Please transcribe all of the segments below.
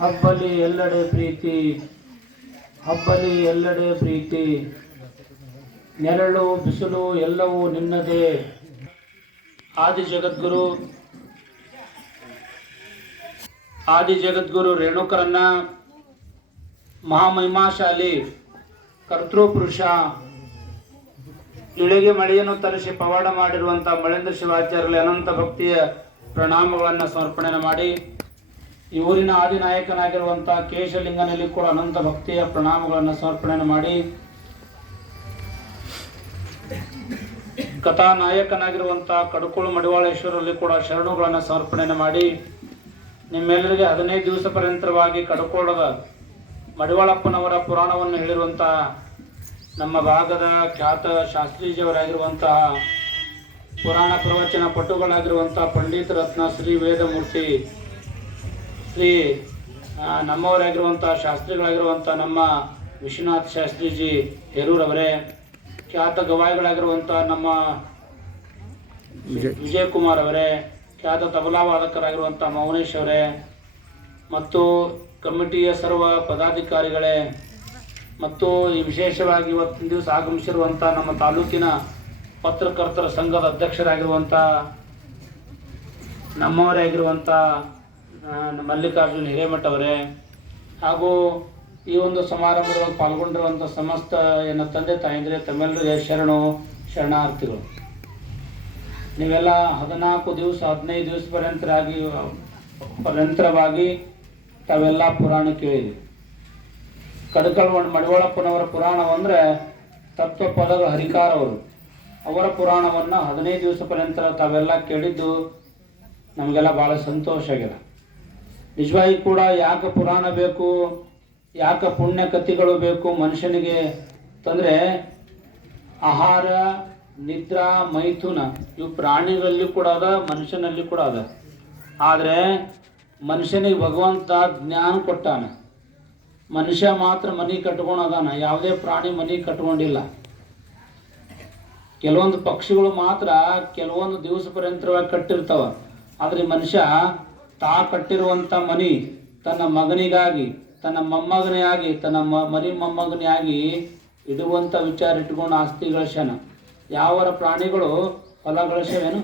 ಹಬ್ಬಲಿ ಎಲ್ಲೆಡೆ ಪ್ರೀತಿ, ಹಬ್ಬಲಿ ಎಲ್ಲೆಡೆ ಪ್ರೀತಿ. ನೆರಳು, ಬಿಸಿಲು ಎಲ್ಲವೂ ನಿನ್ನದೇ. ಆದಿ ಜಗದ್ಗುರು ಆದಿ ಜಗದ್ಗುರು ರೇಣುಕರನ್ನ ಮಹಾಮಹಿಮಾಶಾಲಿ ಕರ್ತೃಪುರುಷ ಇಳಿಗೆ ಮಳೆಯನ್ನು ತರಿಸಿ ಪವಾಡ ಮಾಡಿರುವಂತಹ ಮಳೇಂದ್ರ ಶಿವಾಚಾರ್ಯರಲ್ಲಿ ಅನಂತ ಭಕ್ತಿಯ ಪ್ರಣಾಮಗಳನ್ನು ಸಮರ್ಪಣೆ ಮಾಡಿ. ಈ ಊರಿನ ಆದಿನಾಯಕನಾಗಿರುವಂಥ ಕೇಶಲಿಂಗನಲ್ಲಿ ಕೂಡ ಅನಂತ ಭಕ್ತಿಯ ಪ್ರಣಾಮಗಳನ್ನು ಸಮರ್ಪಣೆ ಮಾಡಿ ಕಥಾನಾಯಕನಾಗಿರುವಂಥ ಕಡಕೋಳು ಮಡಿವಾಳೇಶ್ವರಲ್ಲಿ ಕೂಡ ಶರಣುಗಳನ್ನು ಸಮರ್ಪಣೆ ಮಾಡಿ ನಿಮ್ಮೆಲ್ಲರಿಗೆ ಹದಿನೈದು ದಿವಸ ಪರ್ಯಂತರವಾಗಿ ಕಡಕೋಳದ ಮಡಿವಾಳಪ್ಪನವರ ಪುರಾಣವನ್ನು ಹೇಳಿರುವಂತಹ ನಮ್ಮ ಭಾಗದ ಖ್ಯಾತ ಶಾಸ್ತ್ರೀಜಿಯವರಾಗಿರುವಂತಹ ಪುರಾಣ ಪ್ರವಚನ ಪಟುಗಳಾಗಿರುವಂತಹ ಪಂಡಿತ ರತ್ನ ಶ್ರೀ ವೇದಮೂರ್ತಿ ಶ್ರೀ ನಮ್ಮವರಾಗಿರುವಂಥ ಶಾಸ್ತ್ರಿಗಳಾಗಿರುವಂಥ ನಮ್ಮ ವಿಶ್ವನಾಥ್ ಶಾಸ್ತ್ರಿಜಿ ಹೇರೂರವರೇ ಖ್ಯಾತ ಗವಾಯಿಗಳಾಗಿರುವಂಥ ನಮ್ಮ ವಿಜಯ್ ಕುಮಾರ್ ಅವರೇ ಖ್ಯಾತ ತಬಲಾ ವಾದಕರಾಗಿರುವಂಥ ಮೌನೇಶ್ ಅವರೇ ಮತ್ತು ಕಮಿಟಿಯ ಸರ್ವ ಪದಾಧಿಕಾರಿಗಳೇ ಮತ್ತು ಈ ವಿಶೇಷವಾಗಿ ಇವತ್ತಿನ ದಿವಸ ಆಗಮಿಸಿರುವಂಥ ನಮ್ಮ ತಾಲೂಕಿನ ಪತ್ರಕರ್ತರ ಸಂಘದ ಅಧ್ಯಕ್ಷರಾಗಿರುವಂಥ ನಮ್ಮವರೇ ಆಗಿರುವಂಥ ಮಲ್ಲಿಕಾರ್ಜುನ್ ಹಿರೇಮಠ ಅವರೇ, ಹಾಗೂ ಈ ಒಂದು ಸಮಾರಂಭದೊಳಗೆ ಪಾಲ್ಗೊಂಡಿರುವಂಥ ಸಮಸ್ತ ಏನ ತಂದೆ ತಾಯಂದ್ರೆ ತಮ್ಮೆಲ್ಲರಿಗೆ ಶರಣು, ಶರಣಾರ್ಥಿಗಳು. ನೀವೆಲ್ಲ ಹದಿನಾಲ್ಕು ದಿವಸ, ಹದಿನೈದು ದಿವಸ ಪರ್ಯಂತರಾಗಿ ಪರ್ಯಂತರವಾಗಿ ತಾವೆಲ್ಲ ಪುರಾಣ ಕೇಳಿದ್ವಿ ಕಡಕಲ್ ಮಡಿವಾಳಪ್ಪನವರ ಪುರಾಣವಂದ್ರೆ ತತ್ವ ಪದಗಳ ಹರಿಕಾರ ಅವರು. ಅವರ ಪುರಾಣವನ್ನು ಹದಿನೈದು ದಿವಸ ಪರ್ಯಂತರ ತಾವೆಲ್ಲ ಕೇಳಿದ್ದು ನಮಗೆಲ್ಲ ಭಾಳ ಸಂತೋಷ ಆಗಿದೆ ನಿಜವಾಗಿ ಕೂಡ ಯಾಕೆ ಪುರಾಣ ಬೇಕು, ಯಾಕೆ ಪುಣ್ಯ ಕಥೆಗಳು ಬೇಕು, ಮನುಷ್ಯನಿಗೆ ತಂದರೆ ಆಹಾರ, ನಿದ್ರಾ, ಮೈಥುನ, ಇವು ಪ್ರಾಣಿಗಳಲ್ಲಿ ಕೂಡ ಅದ, ಮನುಷ್ಯನಲ್ಲಿ ಕೂಡ ಅದ. ಆದರೆ ಮನುಷ್ಯನಿಗೆ ಭಗವಂತ ಜ್ಞಾನ ಕೊಟ್ಟಾನ. ಮನುಷ್ಯ ಮಾತ್ರ ಮನೆ ಅದಾನ, ಯಾವುದೇ ಪ್ರಾಣಿ ಮನೆ ಕಟ್ಕೊಂಡಿಲ್ಲ. ಕೆಲವೊಂದು ಪಕ್ಷಿಗಳು ಮಾತ್ರ ಕೆಲವೊಂದು ದಿವಸ ಪರ್ಯಂತರವಾಗಿ ಕಟ್ಟಿರ್ತಾವ. ಆದರೆ ಮನುಷ್ಯ ತಾ ಕಟ್ಟಿರುವಂಥ ಮನಿ ತನ್ನ ಮಗನಿಗಾಗಿ ತನ್ನ ಮೊಮ್ಮಗನಿಗಾಗಿ ತನ್ನ ಮ ಮರಿ ಆಗಿ ಇಡುವಂಥ ವಿಚಾರ ಇಟ್ಕೊಂಡು ಆಸ್ತಿ ಗಳಿಸ್ಯಾನ. ಯಾವರ ಪ್ರಾಣಿಗಳು ಹೊಲ ಗಳಿಸ್ಯಾವೇನು?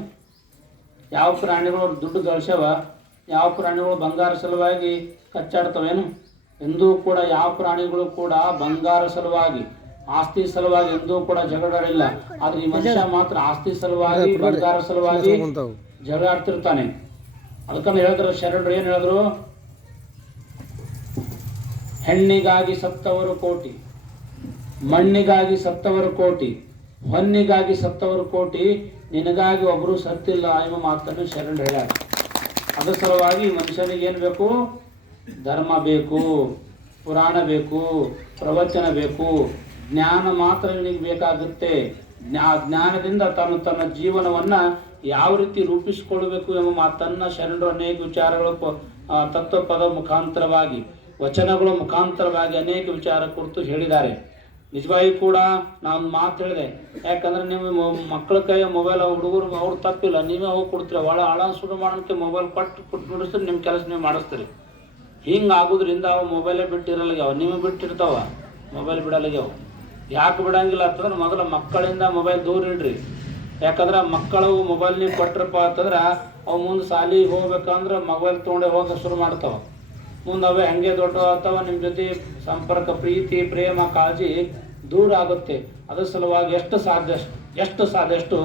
ಯಾವ ಪ್ರಾಣಿಗಳು ದುಡ್ಡು ಗಳಿಸ್ಯಾವ? ಯಾವ ಪ್ರಾಣಿಗಳು ಬಂಗಾರ ಸಲುವಾಗಿ ಕಚ್ಚಾಡ್ತವೇನು? ಎಂದೂ ಕೂಡ ಯಾವ ಪ್ರಾಣಿಗಳು ಕೂಡ ಬಂಗಾರ ಸಲುವಾಗಿ ಆಸ್ತಿ ಸಲುವಾಗಿ ಎಂದೂ ಕೂಡ ಜಗಳಾಡಿಲ್ಲ. ಆದರೆ ಈ ಮನುಷ್ಯ ಮಾತ್ರ ಆಸ್ತಿ ಸಲುವಾಗಿ ಬಂಗಾರ ಸಲುವಾಗಿ ಜಗಳ ಆಡ್ತಿರ್ತಾನೆ ಅದಕ್ಕಂತ ಹೇಳಿದ್ರು, ಶರಣರು ಏನು ಹೇಳಿದ್ರು? ಹೆಣ್ಣಿಗಾಗಿ ಸತ್ತವರು ಕೋಟಿ, ಮಣ್ಣಿಗಾಗಿ ಸತ್ತವರು ಕೋಟಿ, ಹೊನ್ನಿಗಾಗಿ ಸತ್ತವರು ಕೋಟಿ, ನಿನಗಾಗಿ ಒಬ್ಬರು ಸತ್ತಿಲ್ಲ ಎಂಬ ಮಾತನ್ನು ಶರಣರು ಹೇಳ್ಯಾರ. ಅದರ ಸಲುವಾಗಿ ಮನುಷ್ಯನಿಗೆ ಏನು ಬೇಕು? ಧರ್ಮ ಬೇಕು, ಪುರಾಣ ಬೇಕು, ಪ್ರವಚನ ಬೇಕು. ಜ್ಞಾನ ಮಾತ್ರ ನಿನಗೆ ಬೇಕಾಗುತ್ತೆ. ಜ್ಞಾ ಜ್ಞಾನದಿಂದ ತನ್ನ ತನ್ನ ಜೀವನವನ್ನ ಯಾವ ರೀತಿ ರೂಪಿಸಿಕೊಳ್ಬೇಕು ಎಂಬ ಮಾತನ್ನ ಶರಣರು ಅನೇಕ ವಿಚಾರಗಳು ತತ್ವ ಪದ ಮುಖಾಂತರವಾಗಿ, ವಚನಗಳ ಮುಖಾಂತರವಾಗಿ ಅನೇಕ ವಿಚಾರ ಕುರಿತು ಹೇಳಿದ್ದಾರೆ. ನಿಜವಾಗಿ ಕೂಡ ನಾನು ಮಾತು ಹೇಳಿದೆ. ಯಾಕಂದ್ರೆ ನಿಮ್ಮ ಮಕ್ಕಳ ಕೈಯ ಮೊಬೈಲ್ ಹುಡುಗರು, ಅವ್ರು ತಪ್ಪಿಲ್ಲ. ನೀವೇ ಹೋಗಿ ಕೊಡ್ತೀರ? ಒಳ ಹಳ ಶುರು ಮಾಡೋಕ್ಕೆ ಮೊಬೈಲ್ ಕೊಟ್ಟು ಕೊಟ್ಟು ನುಡಿಸ್ರಿ ನಿಮ್ಮ ಕೆಲಸ ನೀವು ಮಾಡಿಸ್ತೀರಿ. ಹಿಂಗೆ ಆಗೋದ್ರಿಂದ ಅವು ಮೊಬೈಲೇ ಬಿಟ್ಟಿರಲ್ಲಾಗ್ಯಾವ ನೀವು ಬಿಟ್ಟಿರ್ತಾವ. ಮೊಬೈಲ್ ಬಿಡಲ್ಲಾಗ್ಯಾವ ಯಾಕೆ ಬಿಡಂಗಿಲ್ಲ ಅಂತಂದ್ರೆ ಮೊದಲು ಮಕ್ಕಳಿಂದ ಮೊಬೈಲ್ ದೂರ ಇಡ್ರಿ. ಯಾಕಂದ್ರೆ ಮಕ್ಕಳು ಮೊಬೈಲ್ ನೀವು ಕೊಟ್ರಪ್ಪ ಅಂತಂದ್ರೆ ಅವು ಮುಂದೆ ಸಾಲಿಗೆ ಹೋಗ್ಬೇಕಂದ್ರೆ ಮೊಬೈಲ್ ತೊಗೊಂಡೆ ಹೋಗಕ್ಕೆ ಶುರು ಮಾಡ್ತಾವೆ. ಮುಂದೆ ಅವೇ ಹಂಗೆ ದೊಡ್ಡ ಅಥವಾ ನಿಮ್ಮ ಜೊತೆ ಸಂಪರ್ಕ, ಪ್ರೀತಿ, ಪ್ರೇಮ, ಕಾಳಜಿ ದೂರ ಆಗುತ್ತೆ. ಅದರ ಸಲುವಾಗಿ ಎಷ್ಟು ಸಾಧ್ಯಷ್ಟು ಎಷ್ಟು ಸಾಧ್ಯಷ್ಟು